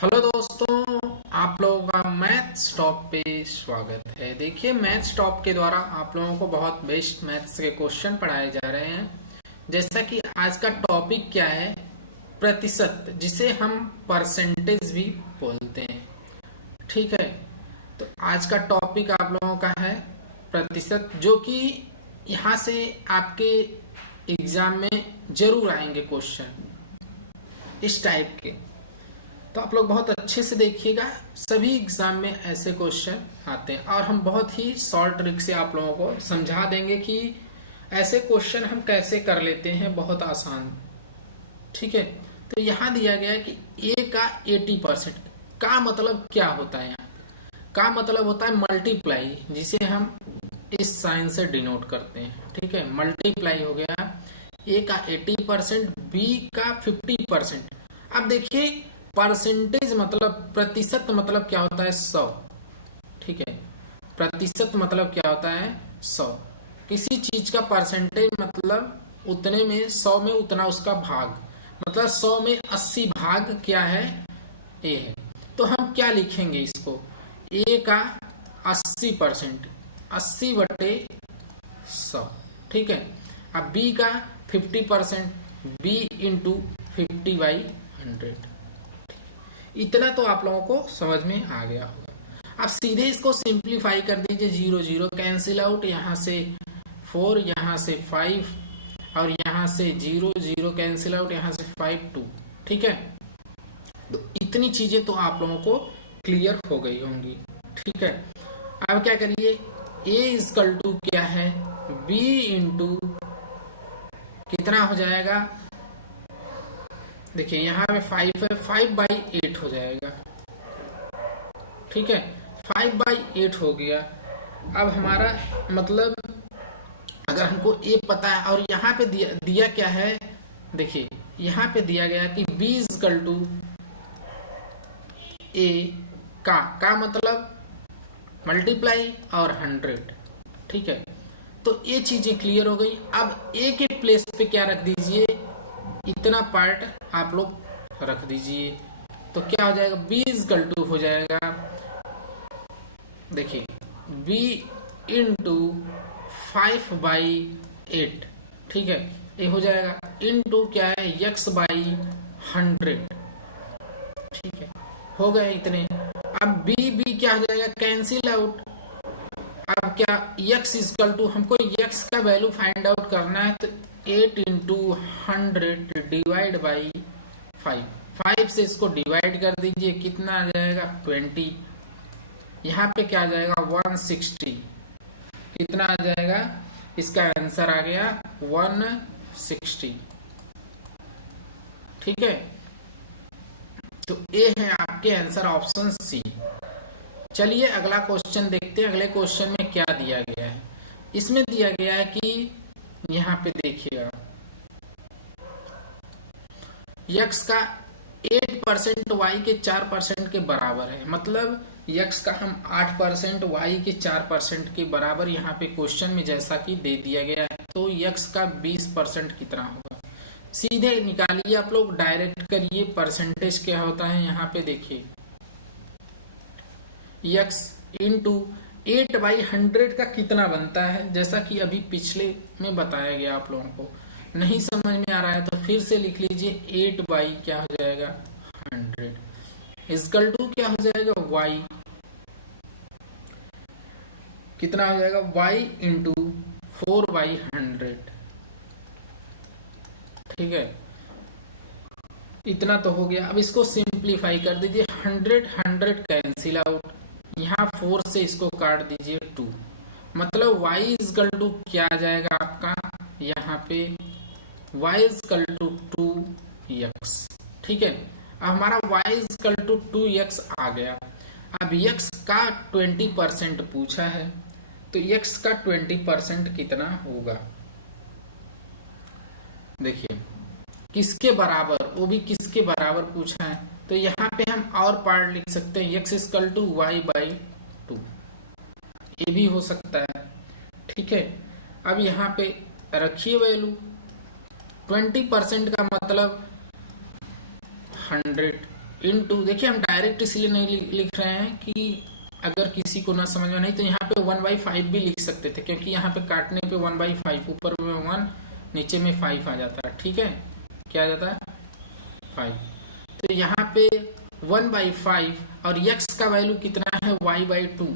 Hello दोस्तों, आप लोगों का मैथ्स टॉप पे स्वागत है। देखिए, मैथ्स टॉप के द्वारा आप लोगों को बहुत बेस्ट मैथ्स के क्वेश्चन पढ़ाए जा रहे हैं। जैसा कि आज का टॉपिक क्या है, प्रतिशत, जिसे हम परसेंटेज भी बोलते हैं। ठीक है, तो आज का टॉपिक आप लोगों का है प्रतिशत, जो कि यहाँ से आपके एग्जाम में जरूर आएंगे क्वेश्चन इस टाइप के। तो आप लोग बहुत अच्छे से देखिएगा, सभी एग्जाम में ऐसे क्वेश्चन आते हैं और हम बहुत ही शॉर्ट ट्रिक से आप लोगों को समझा देंगे कि ऐसे क्वेश्चन हम कैसे कर लेते हैं, बहुत आसान। ठीक है, तो यहाँ दिया गया है कि ए का 80% का मतलब क्या होता है। यहाँ का मतलब होता है मल्टीप्लाई, जिसे हम इस साइन से डिनोट करते हैं। ठीक है, मल्टीप्लाई हो गया ए का 80%, बी का 50%। अब देखिए, परसेंटेज मतलब प्रतिशत मतलब क्या होता है 100। ठीक है, प्रतिशत मतलब क्या होता है 100। किसी चीज का परसेंटेज मतलब उतने में 100 में उतना उसका भाग, मतलब 100 में 80 भाग क्या है, ए है। तो हम क्या लिखेंगे इसको, ए का 80%, 80/100। ठीक है, अब बी का 50%, बी इंटू 50/100। इतना तो आप लोगों को समझ में आ गया होगा। अब सीधे इसको सिंप्लीफाई कर दीजिए, 0 0 कैंसिल आउट, यहाँ से 4, यहाँ से 5 और यहाँ से 0 0 कैंसिल आउट, यहाँ से 5 2। ठीक है, तो इतनी चीजें तो आप लोगों को क्लियर हो गई होंगी। ठीक है, अब क्या करिए, ए इजकल टू क्या है, बी इंटू कितना हो जाएगा, देखिए यहाँ पे 5 है, 5/8 हो जाएगा। ठीक है, 5/8 हो गया। अब हमारा मतलब अगर हमको ए पता है और यहाँ पे दिया क्या है, देखिए यहाँ पे दिया गया कि b इजकल टू ए का मतलब मल्टीप्लाई और 100। ठीक है, तो ये चीजें क्लियर हो गई। अब ए के प्लेस पे क्या रख दीजिए, इतना पार्ट आप लोग रख दीजिए, तो क्या हो जाएगा, b इजकल टू हो जाएगा, देखिए b इंटू 5/8। ठीक है, ये हो जाएगा इंटू क्या है, x/100। ठीक है, हो गए इतने। अब b क्या हो जाएगा, कैंसिल आउट। अब क्या, x इजकल टू, हमको x का वैल्यू फाइंड आउट करना है, तो 8 इंटू 100 डिवाइड बाई 5 से इसको डिवाइड कर दीजिए, कितना आ जाएगा 20। यहाँ पे क्या आ जाएगा 160, कितना आ जाएगा, इसका आंसर आ गया 160। ठीक है, तो ये है आपके आंसर ऑप्शन सी। चलिए अगला क्वेश्चन देखते हैं। अगले क्वेश्चन में क्या दिया गया है, इसमें दिया गया है कि यहाँ पे देखिएगा, यक्स का 8% वाई के 4% के बराबर है। मतलब यक्स का हम 8%, वाई के 4% के बराबर यहाँ पे क्वेश्चन में जैसा कि दे दिया गया है, तो यक्स का 20% कितना होगा, सीधे निकालिए आप लोग, डायरेक्ट करिए। परसेंटेज क्या होता है, यहाँ पे देखिए, यक्स इंटू 8/100 का कितना बनता है, जैसा कि अभी पिछले में बताया गया। आप लोगों को नहीं समझ में आ रहा है तो फिर से लिख लीजिए, 8 क्या हो जाएगा 100 इजकल टू क्या हो जाएगा, y कितना हो जाएगा, y इंटू 4/100। ठीक है, इतना तो हो गया। अब इसको सिंप्लीफाई कर दीजिए, 100 कैंसिल आउट, यहाँ 4 से इसको काट दीजिए 2, मतलब y इजकल टू क्या आ जाएगा आपका, यहाँ पे y इजकल टू 2x। ठीक है, अब हमारा y इजकल टू 2x आ गया। अब x का 20% पूछा है, तो x का 20% कितना होगा, देखिए किसके बराबर, वो भी किसके बराबर पूछा है, तो यहाँ पे हम और पार्ट लिख सकते हैं, x इजकल टू y/2, ये भी हो सकता है। ठीक है, अब यहाँ पे रखिए वैल्यू, 20% का मतलब 100 इनटू, देखिए हम डायरेक्ट इसलिए नहीं लिख रहे हैं कि अगर किसी को ना समझ में नहीं तो यहाँ पे 1/5 भी लिख सकते थे, क्योंकि यहाँ पे काटने पे 1/5, ऊपर में 1 नीचे में 5 आ जाता है। ठीक है, क्या आ जाता है 5। तो यहाँ पे 1/5 और x का वैल्यू कितना है y/2।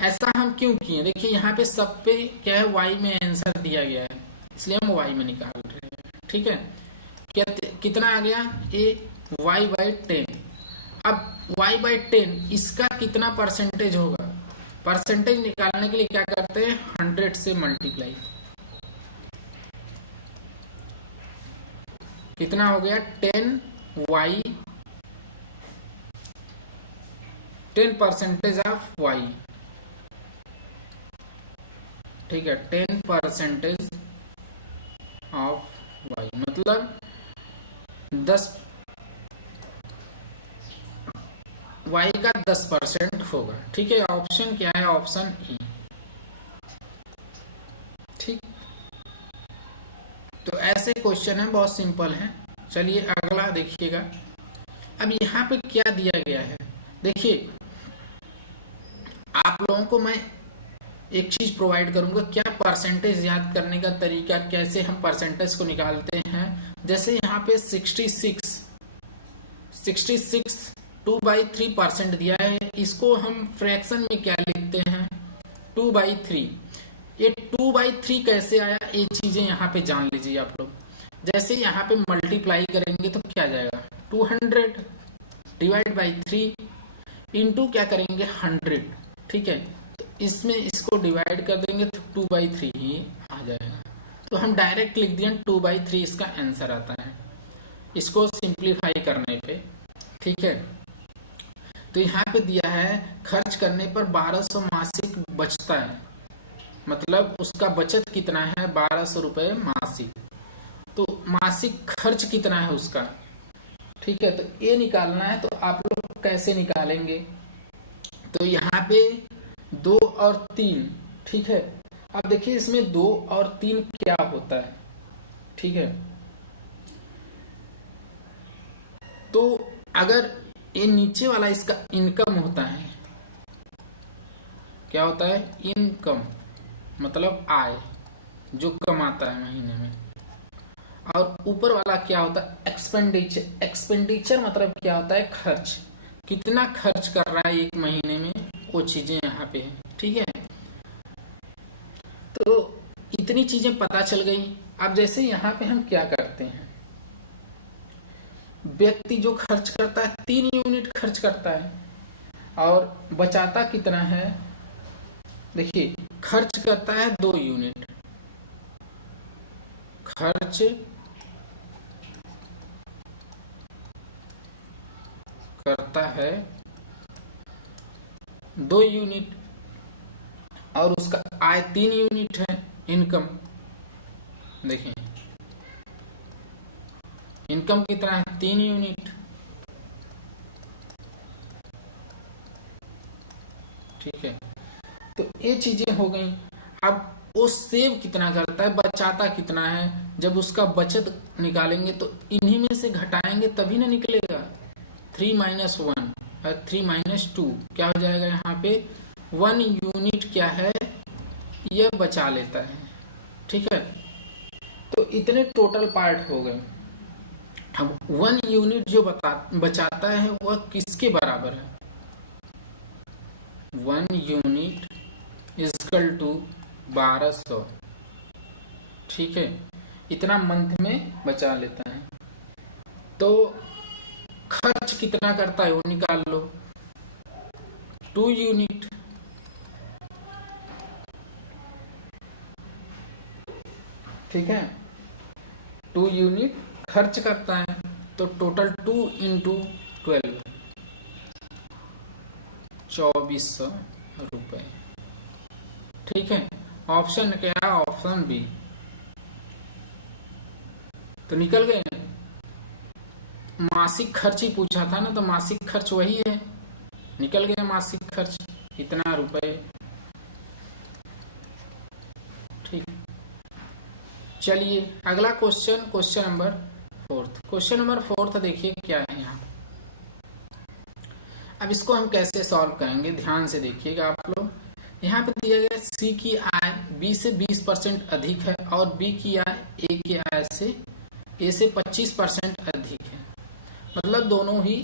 ऐसा हम क्यों किए, देखिए यहाँ पे सब पे क्या है y में आंसर दिया गया है, इसलिए हम y में निकाल रहे हैं। ठीक है, कितना आ गया ये y/10। अब y/10 इसका कितना परसेंटेज होगा, परसेंटेज निकालने के लिए क्या करते हैं 100 से मल्टीप्लाई। कितना हो गया 10% ऑफ y। ठीक है, 10% ऑफ y मतलब 10 y का 10% होगा। ठीक है, ऑप्शन क्या है, ऑप्शन ई। ठीक, तो ऐसे क्वेश्चन है, बहुत सिंपल है। चलिए अगला देखिएगा। अब यहाँ पे क्या दिया गया है, देखिए आप लोगों को मैं एक चीज प्रोवाइड करूंगा, क्या परसेंटेज याद करने का तरीका, कैसे हम परसेंटेज को निकालते हैं। जैसे यहाँ पे 66 2/3% दिया है, इसको हम फ्रैक्शन में क्या लिखते हैं 2/3। ये 2/3 कैसे आया, ये चीजें यहाँ पे जान लीजिए आप लोग। जैसे यहाँ पे मल्टीप्लाई करेंगे तो क्या जाएगा 200 डिवाइड बाई 3 इंटू क्या करेंगे 100। ठीक है, तो इसमें इसको डिवाइड कर देंगे तो 2/3 ही आ जाएगा। तो हम डायरेक्ट लिख दिए 2/3 इसका आंसर आता है, इसको सिंप्लीफाई करने पे। ठीक है, तो यहाँ पे दिया है खर्च करने पर 1200 मासिक बचता है, मतलब उसका बचत कितना है 1200 रुपए मासिक। तो मासिक खर्च कितना है उसका। ठीक है, तो ये निकालना है, तो आप लोग कैसे निकालेंगे, तो यहाँ पे 2 और 3। ठीक है, अब देखिए इसमें 2 और 3 क्या होता है। ठीक है, तो अगर ये नीचे वाला इसका इनकम होता है, क्या होता है इनकम मतलब आय जो कमाता है महीने में, और ऊपर वाला क्या होता है एक्सपेंडिचर। एक्सपेंडिचर मतलब क्या होता है खर्च, कितना खर्च कर रहा है एक महीने में, वो चीजें यहाँ पे है। ठीक है, तो इतनी चीजें पता चल गई। अब जैसे यहाँ पे हम क्या करते हैं, व्यक्ति जो खर्च करता है 3 यूनिट खर्च करता है और बचाता कितना है, देखिए खर्च करता है 2 यूनिट, खर्च करता है 2 यूनिट और उसका आय 3 यूनिट है इनकम। देखिए इनकम कितना है 3 यूनिट। ठीक है, तो ये चीजें हो गई। अब वो सेव कितना करता है, बचाता कितना है, जब उसका बचत निकालेंगे तो इन्हीं में से घटाएंगे तभी ना निकलेगा। 3 - 1 और 3 - 2 क्या हो जाएगा, यहाँ पे 1 यूनिट क्या है यह बचा लेता है। ठीक है, तो इतने टोटल पार्ट हो गए। अब 1 यूनिट जो बचाता है वह किसके बराबर है, 1 यूनिट इक्वल टू 1200। ठीक है, इतना मंथ में बचा लेता है। तो खर्च कितना करता है वो निकाल लो, 2 यूनिट। ठीक है, 2 यूनिट खर्च करता है, तो टोटल 2 × 12 2400 रुपए। ठीक है, ऑप्शन क्या है, ऑप्शन बी। तो निकल गए, मासिक खर्च ही पूछा था ना, तो मासिक खर्च वही है, निकल गया मासिक खर्च इतना रुपए। ठीक, चलिए अगला question, question number fourth. Question number fourth देखिए क्या है यहाँ। अब इसको हम कैसे सॉल्व करेंगे, ध्यान से देखिएगा आप लोग। यहाँ पे दिया गया सी की आय बी से 20% अधिक है और बी की आय ए की आय से ए से 25% अधिक है, मतलब दोनों ही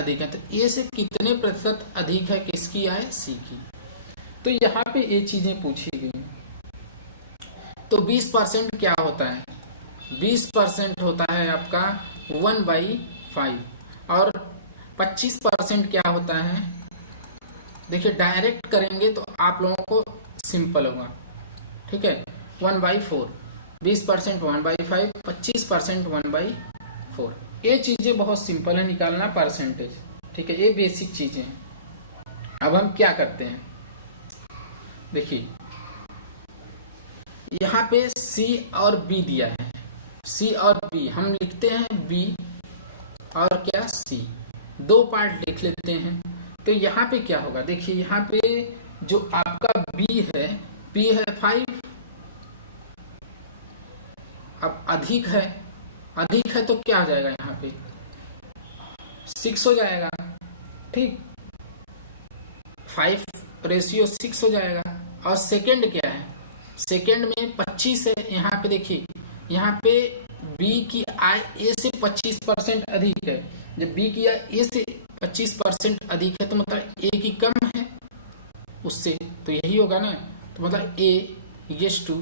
अधिक है। तो ए से कितने प्रतिशत अधिक है किसकी आय, सी की। तो यहाँ पे ये चीजें पूछी गई। तो 20% क्या होता है, 20% होता है आपका 1/5 और 25% क्या होता है, देखिए डायरेक्ट करेंगे तो आप लोगों को सिंपल होगा, ठीक है। 1/4, 20% 1/5, 25% 1/4। ये चीजें बहुत सिंपल है निकालना परसेंटेज, ठीक है, ये बेसिक चीजें हैं। अब हम क्या करते हैं, देखिए यहाँ पे सी और बी दिया है, सी और बी हम लिखते हैं बी और क्या सी, दो पार्ट लिख लेते हैं। तो यहाँ पे क्या होगा, देखिए यहाँ पे जो आपका बी है, बी है 5, अब अधिक है तो क्या हो जाएगा, यहाँ पे 6 हो जाएगा, ठीक, 5:6 हो जाएगा। और सेकंड क्या है, सेकंड में 25 है। यहाँ पे देखिए, यहाँ पे बी की आय ए से 25% अधिक है। जब बी की आय ए से 25% अधिक है तो मतलब ए की कम है उससे, तो यही होगा ना। तो मतलब ए इक्वल्स टू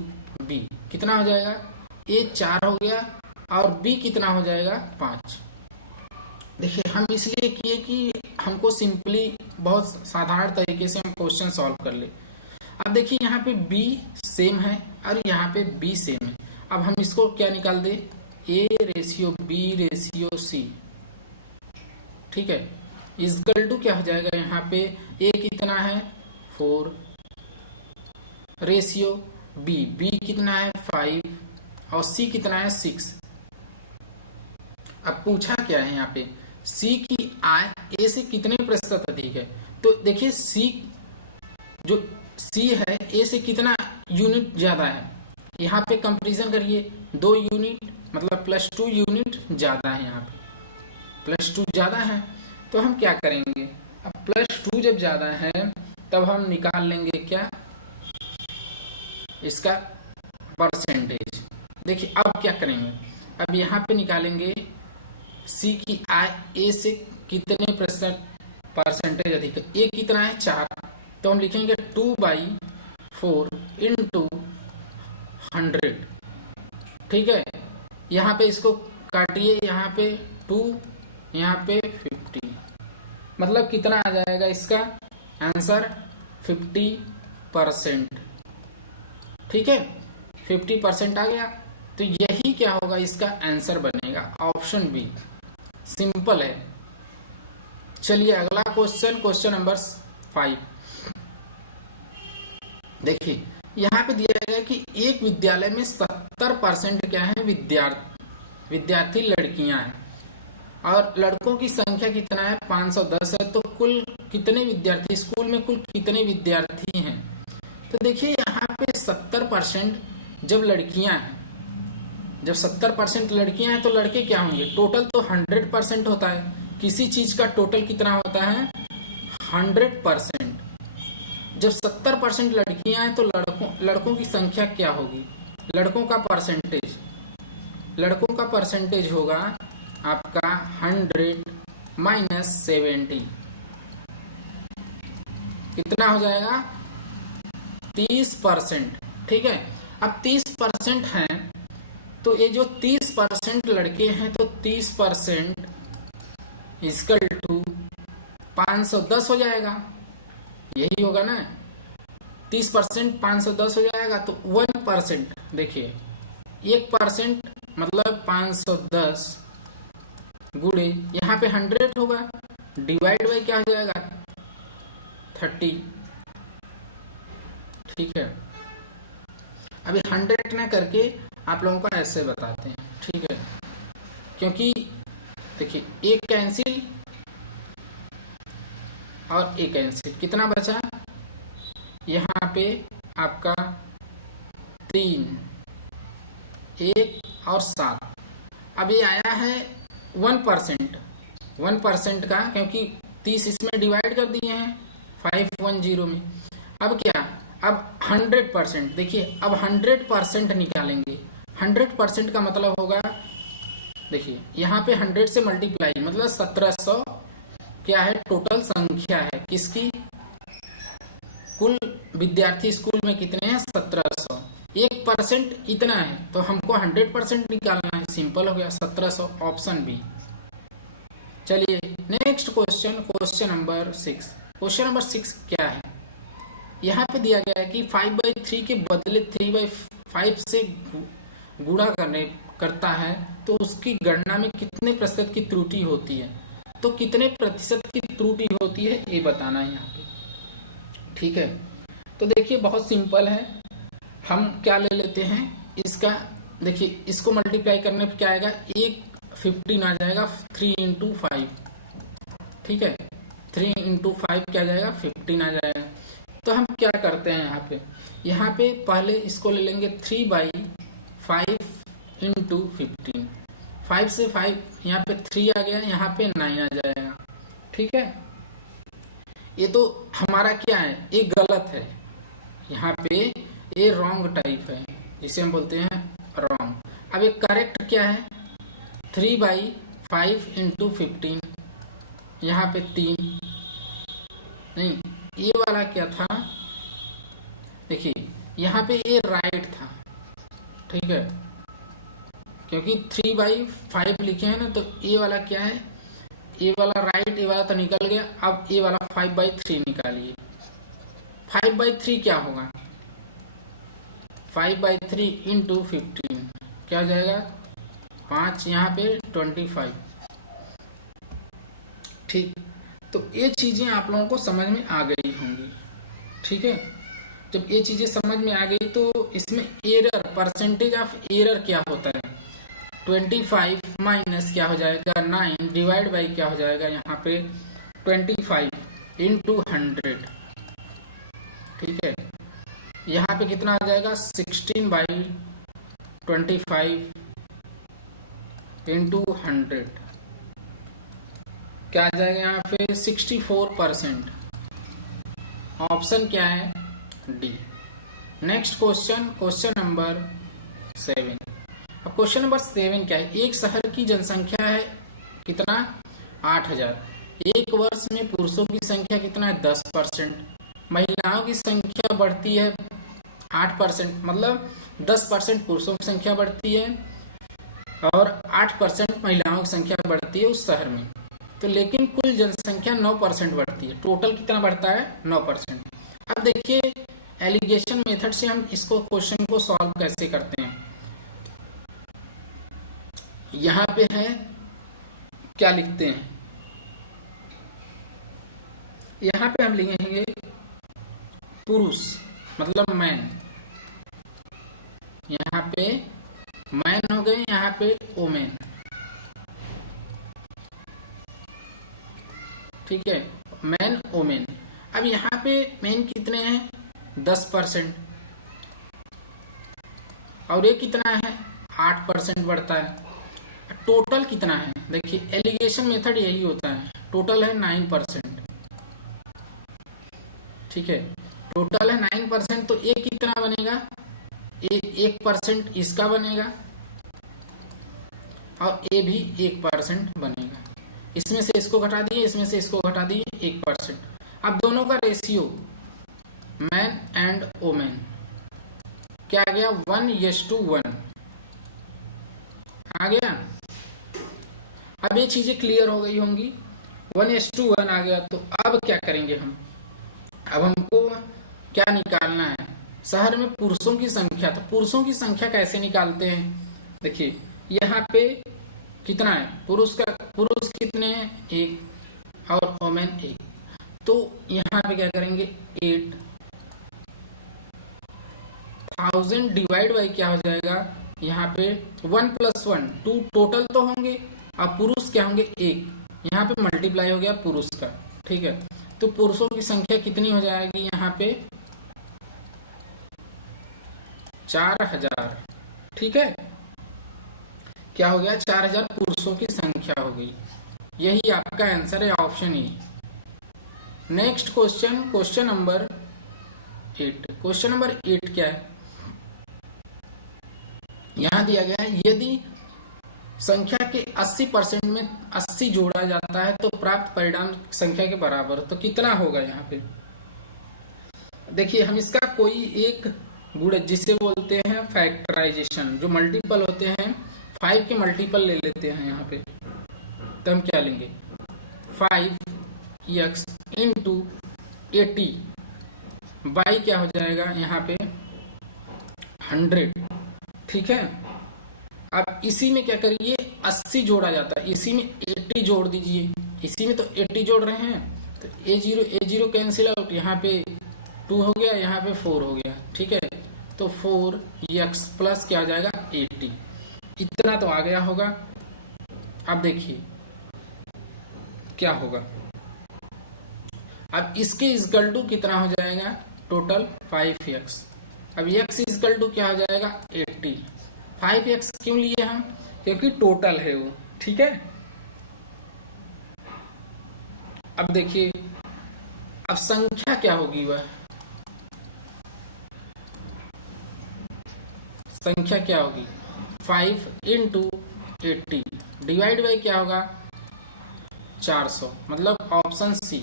बी कितना हो जाएगा, ए 4 हो गया और बी कितना हो जाएगा 5। देखिए हम इसलिए किए कि हमको सिंपली बहुत साधारण तरीके से हम क्वेश्चन सॉल्व कर ले। अब देखिए यहाँ पे b सेम है और यहाँ पे b सेम है। अब हम इसको क्या निकाल दे, A/B/C, ठीक है, इक्वल टू क्या हो जाएगा, यहाँ पे a कितना है 4 रेशियो b कितना है 5 और c कितना है 6। अब पूछा क्या है यहाँ पे, c की आय a से कितने प्रतिशत अधिक है। तो देखिए c जो c है a से कितना यूनिट ज्यादा है, यहाँ पे कंपैरिजन करिए, 2 यूनिट मतलब +2 यूनिट ज्यादा है, यहाँ पे +2 ज्यादा है। तो हम क्या करेंगे, अब +2 जब ज्यादा है तब हम निकाल लेंगे क्या, इसका परसेंटेज। देखिए अब क्या करेंगे, अब यहाँ पे निकालेंगे c की आय a से कितने परसेंटेज अधिक है, a कितना है 4, तो हम लिखेंगे 2/4 × 100, ठीक है। यहाँ पे इसको काटिए, यहाँ पे 2, यहाँ पे 50, मतलब कितना आ जाएगा इसका आंसर 50%, ठीक है, 50% आ गया। तो यही क्या होगा, इसका आंसर बनेगा ऑप्शन बी, सिंपल है। चलिए अगला क्वेश्चन, क्वेश्चन नंबर 5। देखिए यहाँ पे दिया गया कि एक विद्यालय में 70% क्या है विद्यार्थी लड़कियां हैं और लड़कों की संख्या कितना है 510 है। तो कुल कितने विद्यार्थी, स्कूल में कुल कितने विद्यार्थी हैं। तो देखिए यहाँ पे 70% जब लड़कियां हैं, जब 70% लड़कियां हैं तो लड़के क्या होंगे, टोटल तो 100% होता है, किसी चीज का टोटल कितना होता है 100%। जब 70% लड़कियां हैं तो लड़कों की संख्या क्या होगी, लड़कों का परसेंटेज होगा आपका 100 - 70, कितना हो जाएगा 30%, ठीक है। अब 30% हैं तो ये जो 30% लड़के हैं तो 30% इक्वल टू 510 हो जाएगा, यही होगा ना, 30% 510 हो जाएगा। तो 1%, देखिए 1% मतलब 510 गुणे यहाँ पे 100 होगा, डिवाइड बाई क्या हो जाएगा 30, ठीक है। अभी 100 ना करके आप लोगों को ऐसे बताते हैं, ठीक है, क्योंकि देखिए एक कैंसिल और एक कैंसिल, कितना बचा यहाँ पे आपका 3, 1 और 7। अब ये आया है 1%, 1% का, क्योंकि 30 इसमें डिवाइड कर दिए हैं 510 में। अब क्या, अब 100%, देखिए अब 100% निकालेंगे। 100% का मतलब होगा, देखिए यहाँ पे 100 से मल्टीप्लाई, मतलब 1700 क्या है, टोटल संख्या है किसकी, कुल विद्यार्थी स्कूल में कितने हैं, 1700। 1% इतना है, तो हमको 100% निकालना है, सिंपल हो गया, 1700, ऑप्शन बी। चलिए next question, question number 6। Question number 6 क्या है, यहाँ पे दिया गया है कि 5/3 के बदले 3/5 से गुणा करता है तो उसकी गणना में कितने प्रतिशत की त्रुटि होती है। तो कितने प्रतिशत की त्रुटि होती है ये बताना है यहाँ पे, ठीक है। तो देखिए बहुत सिंपल है, हम क्या ले लेते हैं इसका, देखिए इसको मल्टीप्लाई करने पे क्या आएगा, 15 आ जाएगा, 3 × 5, ठीक है, 3 × 5 क्या जाएगा, 15 आ जाएगा। तो हम क्या करते हैं यहाँ पे पहले इसको ले लेंगे 3/5 × 15, 5 से 5 यहाँ पे 3 आ गया, यहाँ पे 9 आ जाएगा, ठीक है। ये तो हमारा क्या है, ये गलत है, यहाँ पे ये रॉन्ग टाइप है, जिसे हम बोलते हैं रॉन्ग। अब ये करेक्ट क्या है, 3/5 × 15, यहाँ पे 3 नहीं, ये वाला क्या था, देखिए यहाँ पे ये राइट था, ठीक है, क्योंकि 3/5 लिखे हैं ना, तो ये वाला क्या है, ये वाला राइट, ये वाला तो निकल गया। अब ये वाला 5/3 निकालिए, 5/3 क्या होगा, 5/3 × 15 क्या हो जाएगा, 5, यहाँ पे 25, ठीक। तो ये चीजें आप लोगों को समझ में आ गई होंगी, ठीक है। जब ये चीजें समझ में आ गई तो इसमें एरर, परसेंटेज ऑफ एरर क्या होता है, 25 माइनस क्या हो जाएगा, 9 डिवाइड बाई क्या हो जाएगा, यहाँ पे 25 × 100, ठीक है। यहाँ पे कितना आ जाएगा, 16/25 × 100 क्या आ जाएगा, यहाँ पे 64%। ऑप्शन क्या है, D. Next question, question number 7। अब क्वेश्चन नंबर 7 क्या है, एक शहर की जनसंख्या है कितना, 8000, एक वर्ष में पुरुषों की संख्या कितना है, 10%, महिलाओं की संख्या बढ़ती है 8%, मतलब 10% पुरुषों की संख्या बढ़ती है और 8% महिलाओं की संख्या बढ़ती है उस शहर में। तो लेकिन कुल जनसंख्या 9% बढ़ती है, टोटल कितना बढ़ता है, 9%। अब देखिए एलिगेशन मेथड से हम इसको क्वेश्चन को सॉल्व कैसे करते हैं। यहाँ पे है, क्या लिखते हैं, यहाँ पे हम लिखेंगे पुरुष, मतलब मैन, यहाँ पे मैन हो गए, यहाँ पे वोमेन, ठीक है, मैन वोमेन। अब यहाँ पे मैन कितने हैं, 10%, और ये कितना है, 8% बढ़ता है। टोटल कितना है, देखिए एलिगेशन मेथड यही होता है, टोटल है 9%, ठीक है, टोटल है 9%। तो ये कितना बनेगा, 1% इसका बनेगा और ये भी 1% बनेगा। इसमें से इसको घटा दिए, इसमें से इसको घटा दिए, 1%। अब दोनों का रेशियो मैन एंड वोमेन क्या आ गया, 1:1 आ गया। अब ये चीजें क्लियर हो गई होंगी, 1:1 आ गया। तो अब क्या करेंगे हम, अब हमको क्या निकालना है, शहर में पुरुषों की संख्या। तो पुरुषों की संख्या कैसे निकालते हैं, देखिए यहाँ पे कितना है, पुरुष कितने हैं, 1 और वोमेन 1। तो यहाँ पे क्या करेंगे, 8,000 डिवाइड बाई क्या हो जाएगा, यहाँ पे 1 + 1 2 टोटल तो होंगे, अब पुरुष क्या होंगे, 1, यहाँ पे मल्टीप्लाई हो गया पुरुष का, ठीक है। तो पुरुषों की संख्या कितनी हो जाएगी, यहाँ पे 4000, ठीक है। क्या हो गया, 4000 पुरुषों की संख्या हो गई। यही आपका आंसर है, option A. Next question, question number 8। Question number 8 क्या है, यहां दिया गया है यदि संख्या के 80% में 80 जोड़ा जाता है तो प्राप्त परिणाम संख्या के बराबर, तो कितना होगा। यहाँ पे देखिए, हम इसका कोई एक गुणज जिसे बोलते हैं फैक्टराइजेशन, जो मल्टीपल होते हैं 5 के मल्टीपल ले लेते हैं यहाँ पे। तो हम क्या लेंगे, 5x इंटू 80 बाई क्या हो जाएगा यहाँ पे 100। ठीक है, अब इसी में क्या करिए, 80 जोड़ा जाता है, इसी में 80 जोड़ दीजिए। इसी में तो 80 जोड़ रहे हैं, तो a0 कैंसिल आउट, यहाँ पे 2 हो गया, यहाँ पे 4 हो गया। ठीक है, तो 4x प्लस क्या हो जाएगा 80। इतना तो आ गया होगा। अब देखिए क्या होगा, अब इसके इक्वल टू कितना हो जाएगा, टोटल 5x। अब x इक्वल टू क्या हो जाएगा 80। 5x क्यों लिए हम, क्योंकि टोटल है वो। ठीक है, अब देखिए, अब संख्या क्या होगी, वह संख्या क्या होगी 5 इंटू 80 डिवाइड बाई क्या होगा 400, मतलब ऑप्शन सी।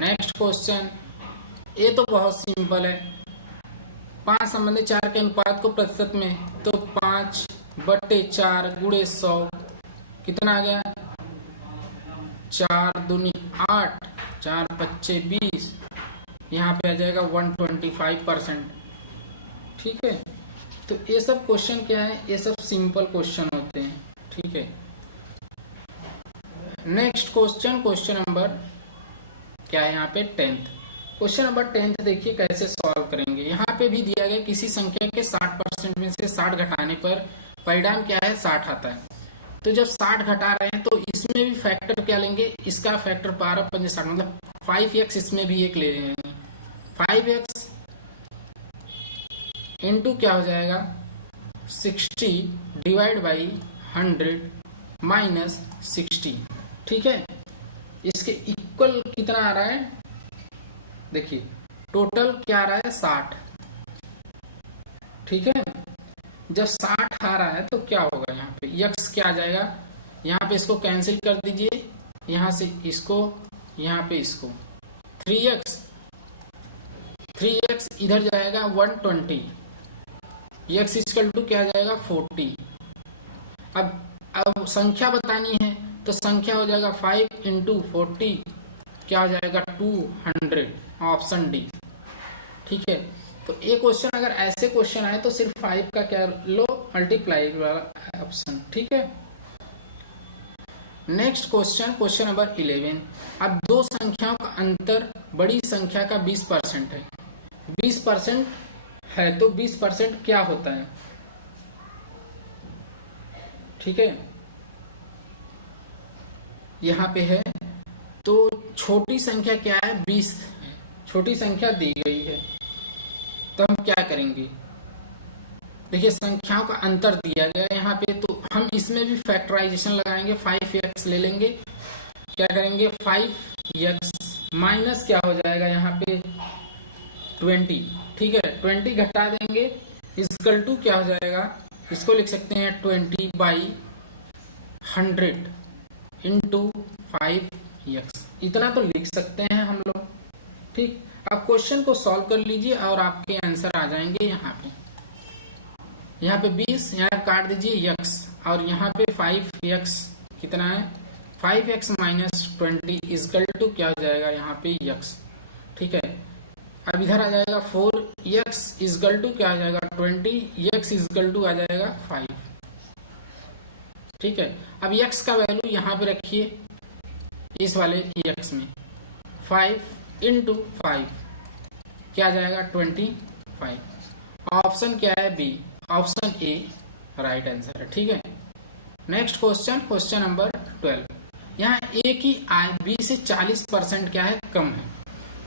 नेक्स्ट क्वेश्चन, ये तो बहुत सिंपल है। 5 संबंधी 4 के अनुपात को प्रतिशत में, तो 5/4 गुणे 100 कितना आ गया, 4 दूनी 8, 4 पच्चे 20, यहाँ पे आ जाएगा 125%। ठीक है, तो ये सब क्वेश्चन क्या है, ये सब सिंपल क्वेश्चन होते हैं। ठीक है, नेक्स्ट क्वेश्चन, क्वेश्चन नंबर क्या है यहाँ पे 10th। क्वेश्चन नंबर 10th देखिए कैसे सॉल्व करेंगे। यहाँ पे भी दिया गया किसी संख्या के 60% में से 60 घटाने पर परिणाम क्या है 60 आता है। तो जब 60 घटा रहे हैं तो इसमें भी फैक्टर क्या लेंगे, इसका फैक्टर 12 पंजे 60, मतलब 5x इसमें भी एक ले लेंगे। 5x इंटू क्या हो जाएगा 60 डिवाइड बाई 100 माइनस 60। ठीक है, इसके इक्वल कितना आ रहा है, देखिए टोटल क्या आ रहा है 60। ठीक है, जब 60 आ रहा है तो क्या होगा, यहाँ पे x क्या आ जाएगा, यहाँ पे इसको कैंसिल कर दीजिए, यहाँ से इसको, यहाँ पे इसको 3x इधर जाएगा 120, x इक्वल टू क्या जाएगा 40। अब संख्या बतानी है तो संख्या हो जाएगा 5 इंटू 40 क्या हो जाएगा 200, ऑप्शन डी। ठीक है, तो ये क्वेश्चन अगर ऐसे क्वेश्चन आए तो सिर्फ 5 का क्या लो, मल्टीप्लाई वाला ऑप्शन। ठीक है, नेक्स्ट क्वेश्चन, क्वेश्चन नंबर 11। अब दो संख्याओं का अंतर बड़ी संख्या का 20% है। 20% है तो 20% क्या होता है। ठीक है, यहाँ पे है तो छोटी संख्या क्या है 20 है, छोटी संख्या दी गई है, तो हम क्या करेंगे, देखिए संख्याओं का अंतर दिया गया है यहाँ पे, तो हम इसमें भी फैक्टराइजेशन लगाएंगे। 5x ले लेंगे, क्या करेंगे 5x माइनस क्या हो जाएगा यहाँ पे 20। ठीक है, 20 घटा देंगे, इक्वल टू क्या हो जाएगा, इसको लिख सकते हैं 20/100 इंटू 5x, इतना तो लिख सकते हैं हम लोग। ठीक, आप क्वेश्चन को सॉल्व कर लीजिए और आपके आंसर आ जाएंगे। यहाँ पे 20 यहाँ काट दीजिए x, और यहाँ पे 5x कितना है 5x माइनस 20 इक्वल टू क्या हो जाएगा यहाँ पे x। ठीक है, अब इधर आ जाएगा 4x इक्वल टू क्या आ जाएगा 20, x इक्वल टू आ जाएगा 5। ठीक है, अब x का वैल्यू यहाँ पे रखिए, इस वाले x में 5 इंटू 5 क्या आ जाएगा 25। ऑप्शन क्या है B, option A right answer है। ठीक है, नेक्स्ट क्वेश्चन, क्वेश्चन नंबर 12। यहाँ ए की आय बी से 40% क्या है कम है,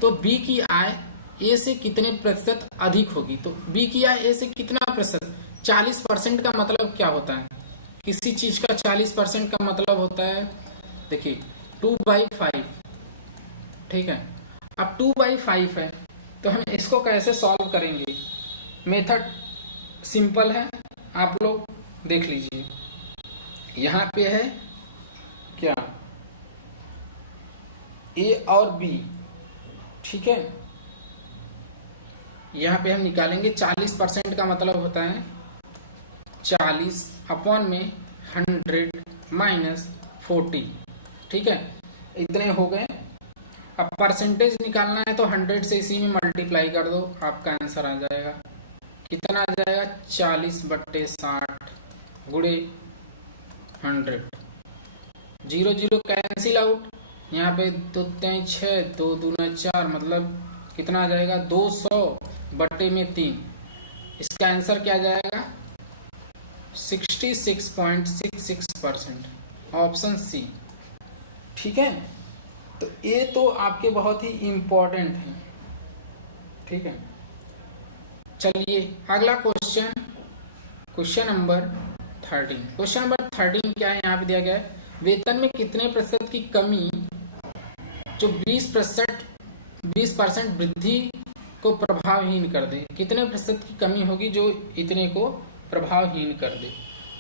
तो बी की आय ए से कितने प्रतिशत अधिक होगी। तो बी की आय ए से कितना प्रतिशत 40% का मतलब क्या होता है? किसी चीज का 40% का मतलब होता है, देखिए 2/5, ठीक है। अब 2/5 है तो हम इसको कैसे सॉल्व करेंगे? मेथड सिंपल है, आप लोग देख लीजिए। यहाँ पे है क्या, ए और बी, ठीक है। यहाँ पे हम निकालेंगे 40% का मतलब होता है 40 अपॉन में 100 माइनस 40, ठीक है। इतने हो गए। अब परसेंटेज निकालना है तो 100 से इसी में मल्टीप्लाई कर दो, आपका आंसर आ जाएगा। कितना आ जाएगा? 40/60 गुणे 100। 0 0 कैंसिल आउट, यहाँ पे 2 3 6, 2 दूना 4, मतलब कितना आ जाएगा? 200/3। इसका आंसर क्या जाएगा? 66.66%, ऑप्शन सी, ठीक है। तो ये तो आपके बहुत ही इंपॉर्टेंट है, ठीक है। चलिए अगला question, question number 13। Question number 13 क्या है? यहाँ पे दिया गया है वेतन में कितने प्रतिशत की कमी जो 20% वृद्धि को प्रभावहीन कर दे। कितने प्रतिशत की कमी होगी जो इतने को प्रभावहीन कर दे।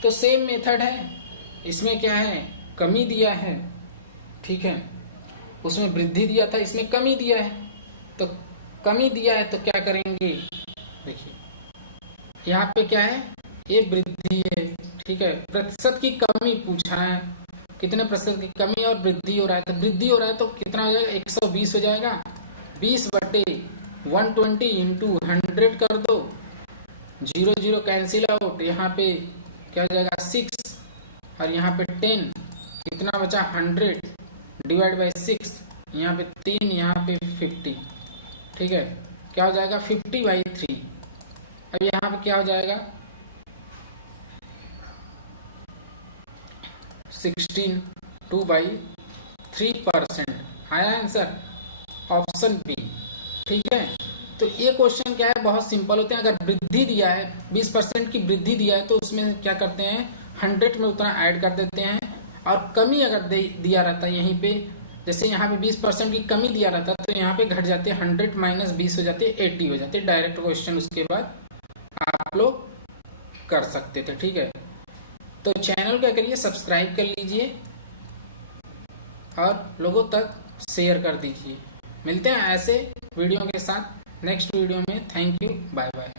तो सेम मेथड है, इसमें क्या है? कमी दिया है, ठीक है, उसमें वृद्धि दिया था, इसमें कमी दिया है। तो कमी दिया है तो क्या करेंगे? देखिए यहाँ पे क्या है? ये वृद्धि है, ठीक है। प्रतिशत की कमी पूछा है, कितने प्रतिशत की कमी और वृद्धि हो रहा है। तो वृद्धि हो रहा है तो कितना हो जाएगा? 120 हो जाएगा। 20/120 इंटू 100 कर दो। 0 0 कैंसिल आउट, यहाँ पे क्या हो जाएगा? 6 और यहाँ पे 10, कितना बचा? 100 डिवाइड बाई 6, यहाँ पे 3, यहाँ पे 50, ठीक है। क्या हो जाएगा? 50/3। अब यहाँ पे क्या हो जाएगा? 16 2/3%। आया आंसर? ऑप्शन बी, ठीक है। तो ये क्वेश्चन क्या है? बहुत सिंपल होते हैं। अगर वृद्धि दिया है, 20% की वृद्धि दिया है तो उसमें क्या करते हैं? 100 में उतना ऐड कर देते हैं। और कमी अगर दिया रहता है यहीं पे, जैसे यहाँ पे 20% की कमी दिया रहता है तो यहाँ पे घट जाते हैं, 100 माइनस 20 हो जाते हैं, 80 हो जाते हैं। डायरेक्ट क्वेश्चन उसके बाद आप लोग कर सकते थे, ठीक है। तो चैनल क्या करिए, सब्सक्राइब कर लीजिए और लोगों तक शेयर कर दीजिए। मिलते हैं ऐसे वीडियो के साथ नेक्स्ट वीडियो में। Thank you, bye bye.